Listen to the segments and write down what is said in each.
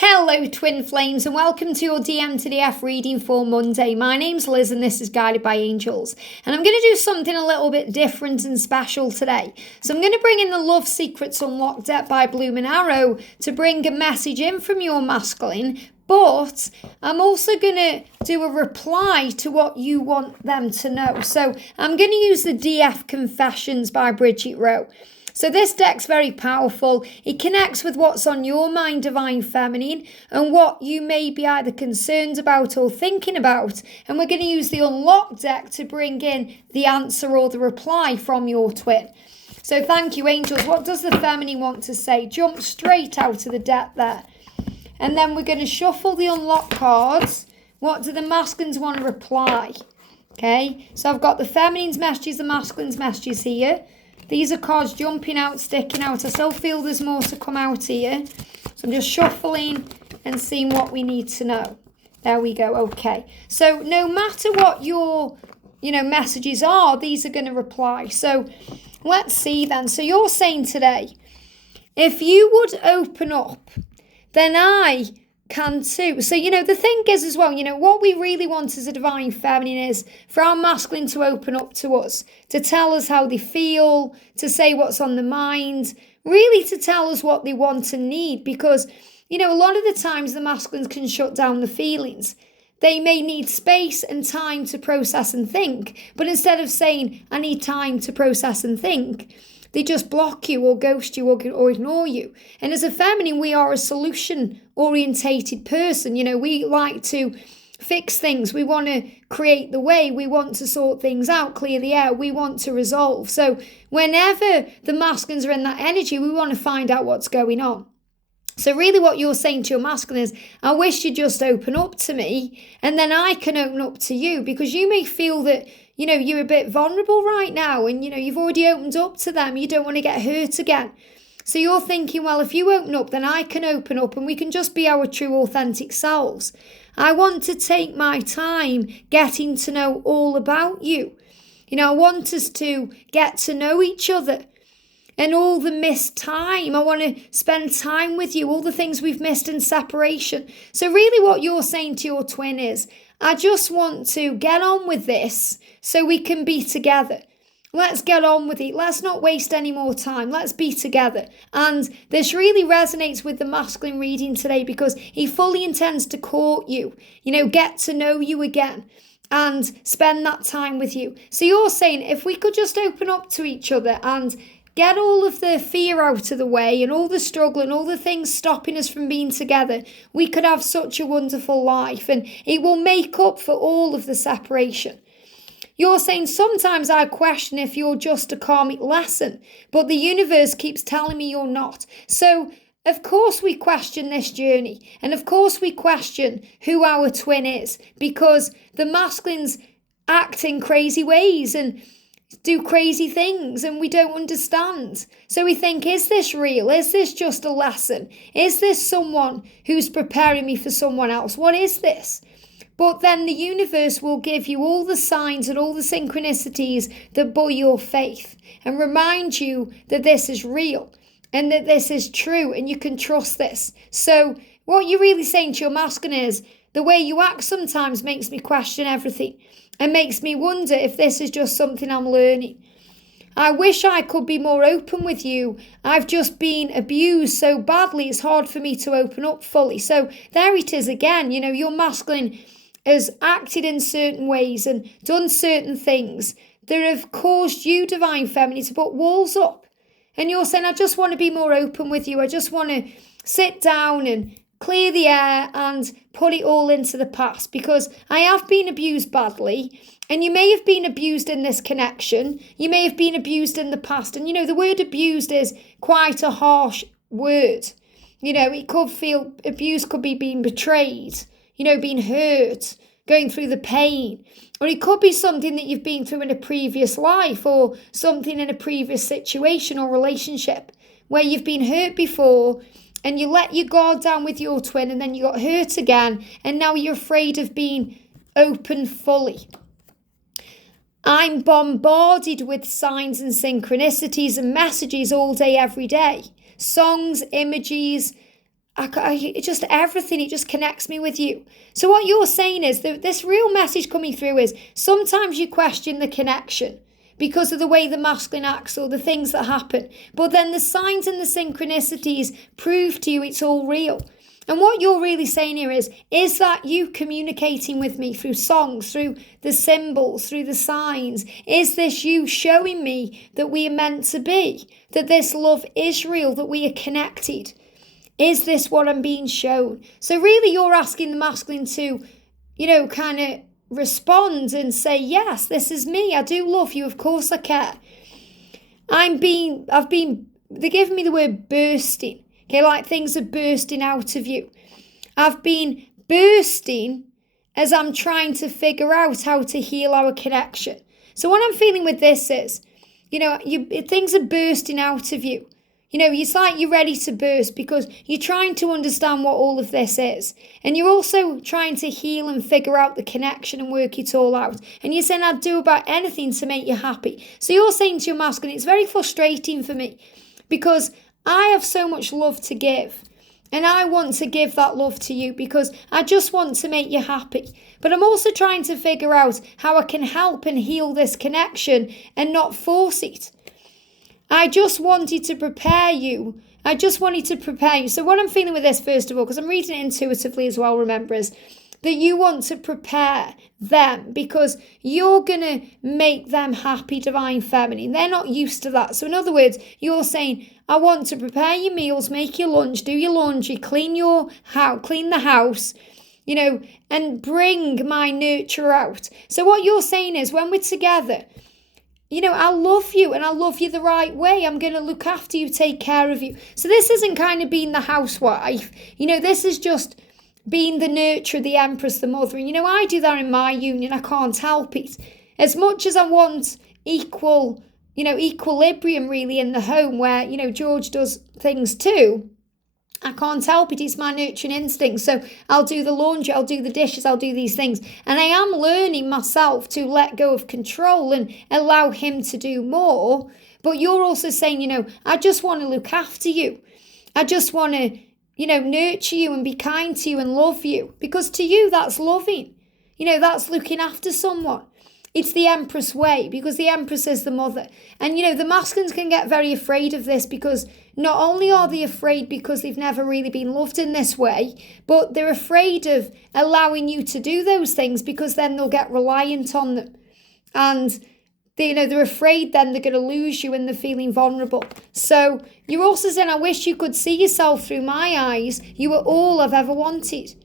Hello twin flames and welcome to your DM to DF reading for Monday. My name's Liz and this is Guided by Angels, and I'm going to do something a little bit different and special today. So I'm going to bring in the Love Secrets Unlocked deck by Blooming Arrow to bring a message in from your masculine, but I'm also going to do a reply to what you want them to know. So I'm going to use the DF Confessions by Bridget Rau. So this deck's very powerful. It connects with what's on your mind, Divine Feminine, and what you may be either concerned about or thinking about. And we're going to use the Unlocked deck to bring in the answer or the reply from your twin. So thank you, angels. What does the feminine want to say? Jump straight out of the deck there. And then we're going to shuffle the Unlocked cards. What do the masculines want to reply? Okay, so I've got the feminine's messages, the masculine's messages here. These are cards jumping out, sticking out. I still feel there's more to come out here. So I'm just shuffling and seeing what we need to know. There we go. Okay. So no matter what your, messages are, these are going to reply. So let's see then. So you're saying today, if you would open up, then I can too. So, the thing is as well, what we really want as a divine feminine is for our masculine to open up to us, to tell us how they feel, to say what's on the mind, really to tell us what they want and need. Because, a lot of the times the masculines can shut down the feelings. They may need space and time to process and think. But instead of saying, I need time to process and think, they just block you or ghost you or ignore you. And as a feminine, we are a solution-orientated person. We like to fix things. We want to create the way. We want to sort things out, clear the air. We want to resolve. So whenever the masculines are in that energy, we want to find out what's going on. So really what you're saying to your masculine is, I wish you'd just open up to me and then I can open up to you, because you may feel that you're a bit vulnerable right now and, you've already opened up to them. You don't want to get hurt again. So you're thinking, well, if you open up, then I can open up and we can just be our true, authentic selves. I want to take my time getting to know all about you. I want us to get to know each other and all the missed time. I want to spend time with you, all the things we've missed in separation. So really what you're saying to your twin is, I just want to get on with this so we can be together. Let's get on with it. Let's not waste any more time. Let's be together. And this really resonates with the masculine reading today, because he fully intends to court you, get to know you again and spend that time with you. So you're saying, if we could just open up to each other and get all of the fear out of the way and all the struggle and all the things stopping us from being together, we could have such a wonderful life, and it will make up for all of the separation. You're saying, sometimes I question if you're just a karmic lesson, but the universe keeps telling me you're not. So of course we question this journey, and of course we question who our twin is, because the masculines act in crazy ways and do crazy things and we don't understand. So we think, is this real? Is this just a lesson? Is this someone who's preparing me for someone else? What is this? But then the universe will give you all the signs and all the synchronicities that buoy your faith and remind you that this is real and that this is true and you can trust this. So what you're really saying to your masculine is, the way you act sometimes makes me question everything and makes me wonder if this is just something I'm learning. I wish I could be more open with you. I've just been abused so badly, it's hard for me to open up fully. So there it is again, your masculine has acted in certain ways and done certain things that have caused you, divine feminine, to put walls up. And you're saying, I just want to be more open with you. I just want to sit down and clear the air and put it all into the past, because I have been abused badly, and you may have been abused in this connection. You may have been abused in the past. And, the word abused is quite a harsh word. It could feel, abuse could be being betrayed, being hurt, going through the pain. Or it could be something that you've been through in a previous life, or something in a previous situation or relationship where you've been hurt before, and you let your guard down with your twin, and then you got hurt again, and now you're afraid of being open fully. I'm bombarded with signs and synchronicities and messages all day, every day. Songs, images, it just everything, it just connects me with you. So what you're saying is that this real message coming through is sometimes you question the connection because of the way the masculine acts or the things that happen. But then the signs and the synchronicities prove to you it's all real. And what you're really saying here is that you communicating with me through songs, through the symbols, through the signs? Is this you showing me that we are meant to be? That this love is real, that we are connected? Is this what I'm being shown? So really you're asking the masculine to, kind of respond and say, yes, this is me. I do love you. Of course I care. They're giving me the word bursting. Okay, like things are bursting out of you. I've been bursting as I'm trying to figure out how to heal our connection. So what I'm feeling with this is, things are bursting out of you. It's like you're ready to burst because you're trying to understand what all of this is. And you're also trying to heal and figure out the connection and work it all out. And you're saying, I'd do about anything to make you happy. So you're saying to your masculine, it's very frustrating for me because I have so much love to give. And I want to give that love to you because I just want to make you happy. But I'm also trying to figure out how I can help and heal this connection and not force it. I just wanted to prepare you. So what I'm feeling with this, first of all, because I'm reading it intuitively as well, remember, is that you want to prepare them because you're going to make them happy, divine feminine. They're not used to that. So in other words, you're saying, I want to prepare your meals, make your lunch, do your laundry, clean your house, clean the house, and bring my nurture out. So what you're saying is when we're together, I love you and I love you the right way. I'm going to look after you, take care of you. So this isn't kind of being the housewife. This is just being the nurturer, the empress, the mother. And, I do that in my union. I can't help it. As much as I want equilibrium really in the home where, George does things too, I can't help it. It's my nurturing instinct. So I'll do the laundry, I'll do the dishes, I'll do these things. And I am learning myself to let go of control and allow him to do more. But you're also saying, I just want to look after you. I just want to, nurture you and be kind to you and love you. Because to you, that's loving. That's looking after someone. It's the Empress way because the Empress is the mother. And, the masculines can get very afraid of this because not only are they afraid because they've never really been loved in this way, but they're afraid of allowing you to do those things because then they'll get reliant on them. And, they're afraid then they're going to lose you and they're feeling vulnerable. So you're also saying, I wish you could see yourself through my eyes. You are all I've ever wanted.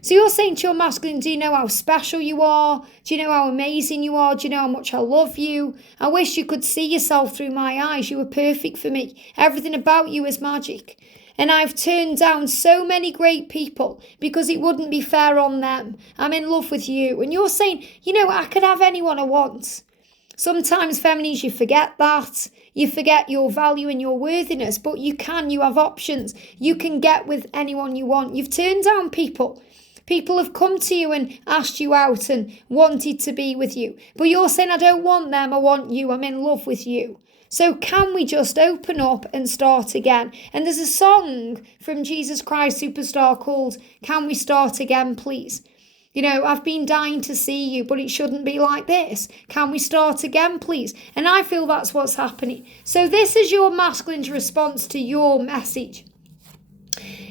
So you're saying to your masculine, do you know how special you are? Do you know how amazing you are? Do you know how much I love you? I wish you could see yourself through my eyes. You were perfect for me. Everything about you is magic. And I've turned down so many great people because it wouldn't be fair on them. I'm in love with you. And you're saying, I could have anyone I want. Sometimes, feminines, you forget that. You forget your value and your worthiness. But you have options. You can get with anyone you want. You've turned down people. People have come to you and asked you out and wanted to be with you. But you're saying, I don't want them, I want you, I'm in love with you. So can we just open up and start again? And there's a song from Jesus Christ Superstar called, Can We Start Again, Please? I've been dying to see you, but it shouldn't be like this. Can we start again, please? And I feel that's what's happening. So this is your masculine's response to your message.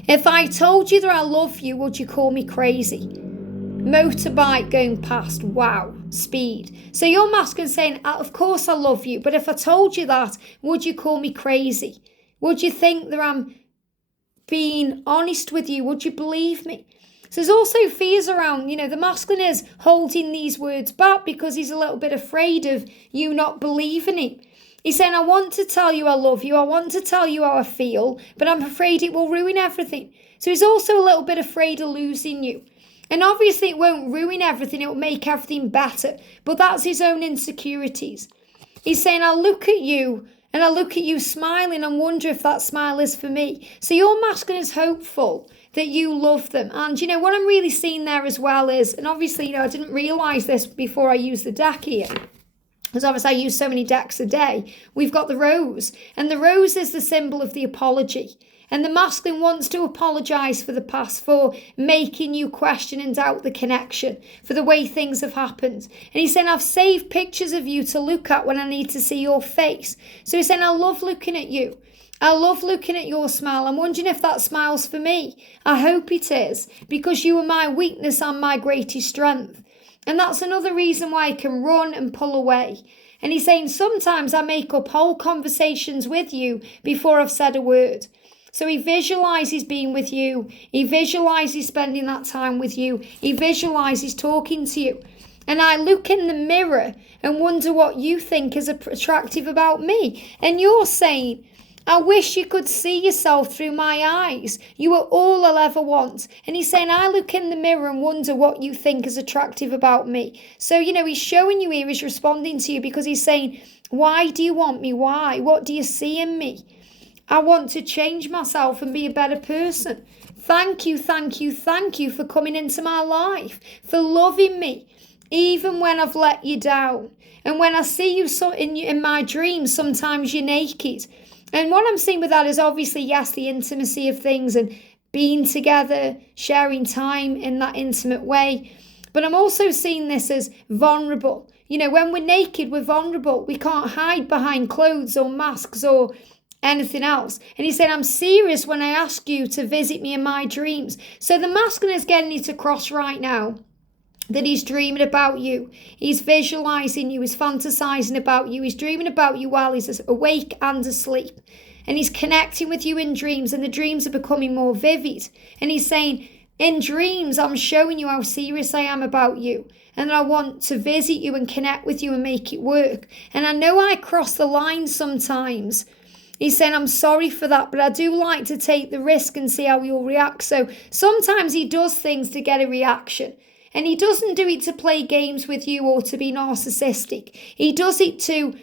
If I told you that I love you, would you call me crazy? Motorbike going past, wow, speed. So your masculine saying, of course I love you, but if I told you that, would you call me crazy? Would you think that I'm being honest with you? Would you believe me? So there's also fears around, the masculine is holding these words back because he's a little bit afraid of you not believing him. He's saying, I want to tell you I love you. I want to tell you how I feel, but I'm afraid it will ruin everything. So he's also a little bit afraid of losing you. And obviously it won't ruin everything. It will make everything better. But that's his own insecurities. He's saying, I look at you and I look at you smiling and wonder if that smile is for me. So your masculine is hopeful that you love them. And, what I'm really seeing there as well is, and obviously, I didn't realise this before I used the deck here. Because obviously I use so many decks a day. We've got the rose. And the rose is the symbol of the apology. And the masculine wants to apologise for the past, for making you question and doubt the connection, for the way things have happened. And he's saying, I've saved pictures of you to look at when I need to see your face. So he's saying, I love looking at you. I love looking at your smile. I'm wondering if that smile's for me. I hope it is, because you are my weakness and my greatest strength. And that's another reason why I can run and pull away. And he's saying, sometimes I make up whole conversations with you before I've said a word. So he visualises being with you. He visualises spending that time with you. He visualises talking to you. And I look in the mirror and wonder what you think is attractive about me. And you're saying, I wish you could see yourself through my eyes. You are all I'll ever want. And he's saying, I look in the mirror and wonder what you think is attractive about me. So, he's showing you here, he's responding to you because he's saying, why do you want me? Why? What do you see in me? I want to change myself and be a better person. Thank you, thank you, thank you for coming into my life, for loving me, even when I've let you down. And when I see you in my dreams, sometimes you're naked. And what I'm seeing with that is obviously, yes, the intimacy of things and being together, sharing time in that intimate way. But I'm also seeing this as vulnerable. When we're naked, we're vulnerable. We can't hide behind clothes or masks or anything else. And he's saying, I'm serious when I ask you to visit me in my dreams. So the masculine is getting it across right now that he's dreaming about you. He's visualizing you. He's fantasizing about you. He's dreaming about you while he's awake and asleep. And he's connecting with you in dreams, and the dreams are becoming more vivid. And he's saying, in dreams, I'm showing you how serious I am about you. And I want to visit you and connect with you and make it work. And I know I cross the line sometimes. He's saying, I'm sorry for that, but I do like to take the risk and see how you'll react. So sometimes he does things to get a reaction. And he doesn't do it to play games with you or to be narcissistic. He does it to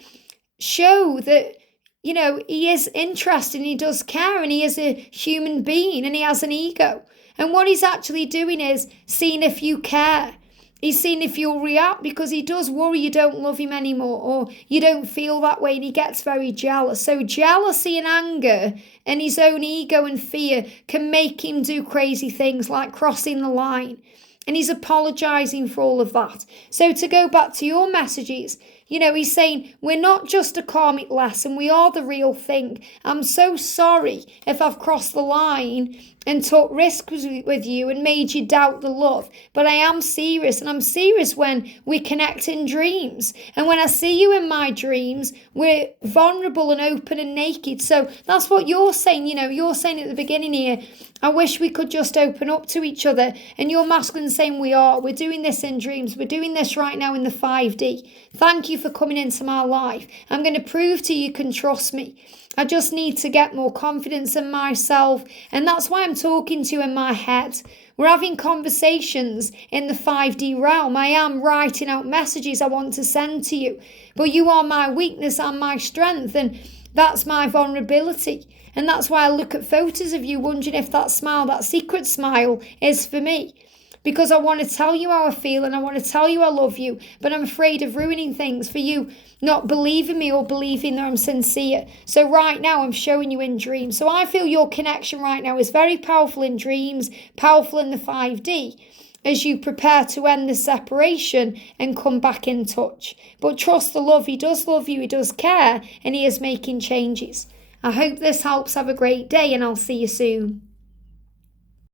show that, he is interested and he does care and he is a human being and he has an ego. And what he's actually doing is seeing if you care. He's seeing if you'll react, because he does worry you don't love him anymore or you don't feel that way, and he gets very jealous. So jealousy and anger and his own ego and fear can make him do crazy things like crossing the line. And he's apologising for all of that. So to go back to your messages, he's saying, we're not just a karmic lesson, we are the real thing. I'm so sorry if I've crossed the line and took risks with you and made you doubt the love. But I am serious, and I'm serious when we connect in dreams. And when I see you in my dreams, we're vulnerable and open and naked. So that's what you're saying. You're saying at the beginning here, I wish we could just open up to each other. And your masculine saying we are. We're doing this in dreams. We're doing this right now in the 5D. Thank you for coming into my life. I'm going to prove to you can trust me. I just need to get more confidence in myself. And that's why I'm talking to you in my head. We're having conversations in the 5D realm. I am writing out messages I want to send to you. But you are my weakness and my strength. And that's my vulnerability. And that's why I look at photos of you wondering if that smile, that secret smile, is for me. Because I want to tell you how I feel and I want to tell you I love you. But I'm afraid of ruining things for you not believing me or believing that I'm sincere. So right now I'm showing you in dreams. So I feel your connection right now is very powerful in dreams, powerful in the 5D. As you prepare to end the separation and come back in touch. But trust the love. He does love you. He does care. And he is making changes. I hope this helps. Have a great day and I'll see you soon.